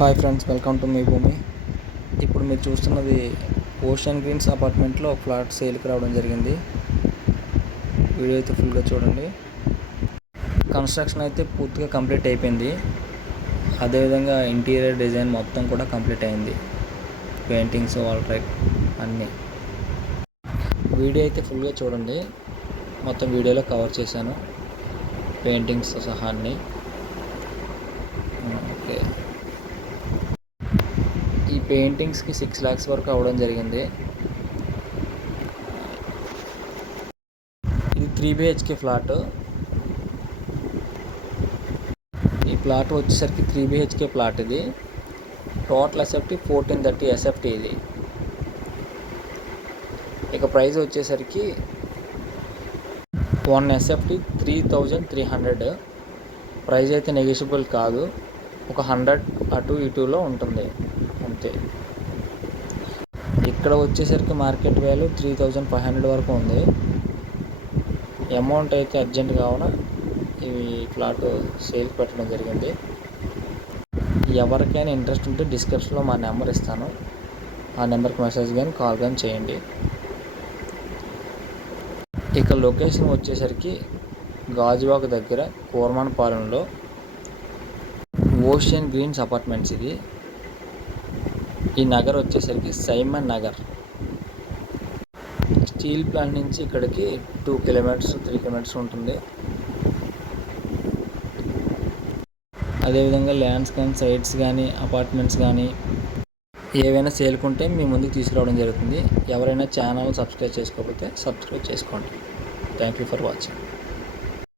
Hi friends welcome to మీ భూమి. ఇప్పుడు మీరు చూస్తున్నది ఓషన్ గ్రీన్స్ అపార్ట్మెంట్లో ఒక ఫ్లాట్ సేల్కి రావడం జరిగింది. వీడియో అయితే ఫుల్గా చూడండి. కన్స్ట్రక్షన్ అయితే పూర్తిగా కంప్లీట్ అయిపోయింది. అదేవిధంగా ఇంటీరియర్ డిజైన్ మొత్తం కూడా కంప్లీట్ అయింది. పెయింటింగ్స్ వాల్ రైట్ అన్నీ. వీడియో అయితే ఫుల్గా చూడండి. మొత్తం వీడియోలో కవర్ చేశాను. పెయింటింగ్స్ సహా అన్నీ ఓకే ఈ పెయింటింగ్స్కి సిక్స్ ల్యాక్స్ వరకు అవ్వడం జరిగింది. ఇది త్రీ బిహెచ్కే ఫ్లాట్. ఈ ప్లాట్ వచ్చేసరికి త్రీ బిహెచ్కే ప్లాట్ ఇది. Total SFT fourteen thirty SFT ఇది. ఇక ప్రైస్ వచ్చేసరికి one SFT three thousand three hundred. Price అయితే నెగిషియబుల్ కాదు. ఒక హండ్రెడ్ అటు ఇటులో ఉంటుంది. అంతే. ఇక్కడ వచ్చేసరికి market value three thousand five hundred వరకు ఉంది. అమౌంట్ అయితే అర్జెంట్ కావున ఇవి ఫ్లాట్ సేల్కి పెట్టడం జరిగింది. ఎవరికైనా ఇంట్రెస్ట్ ఉంటే డిస్క్రిప్షన్లో మా నెంబర్ ఇస్తాను. ఆ నెంబర్కి మెసేజ్ కానీ కాల్ కానీ చేయండి. ఇక లొకేషన్ వచ్చేసరికి గాజువాక దగ్గర కూరమానపాలెంలో ఓషియన్ గ్రీన్స్ అపార్ట్మెంట్స్ ఇది. ఈ నగర్ వచ్చేసరికి సైమన్ నగర్. స్టీల్ ప్లాంట్ నుంచి ఇక్కడికి టూ కిలోమీటర్స్ త్రీ కిలోమీటర్స్ ఉంటుంది. అదేవిధంగా ల్యాండ్స్ కానీ సైట్స్ కానీ అపార్ట్మెంట్స్ కానీ ఏవైనా సేల్కుంటే మీ ముందుకు తీసుకురావడం జరుగుతుంది. ఎవరైనా ఛానల్ సబ్స్క్రైబ్ చేసుకోకపోతే సబ్స్క్రైబ్ చేసుకోండి. Thank you for watching.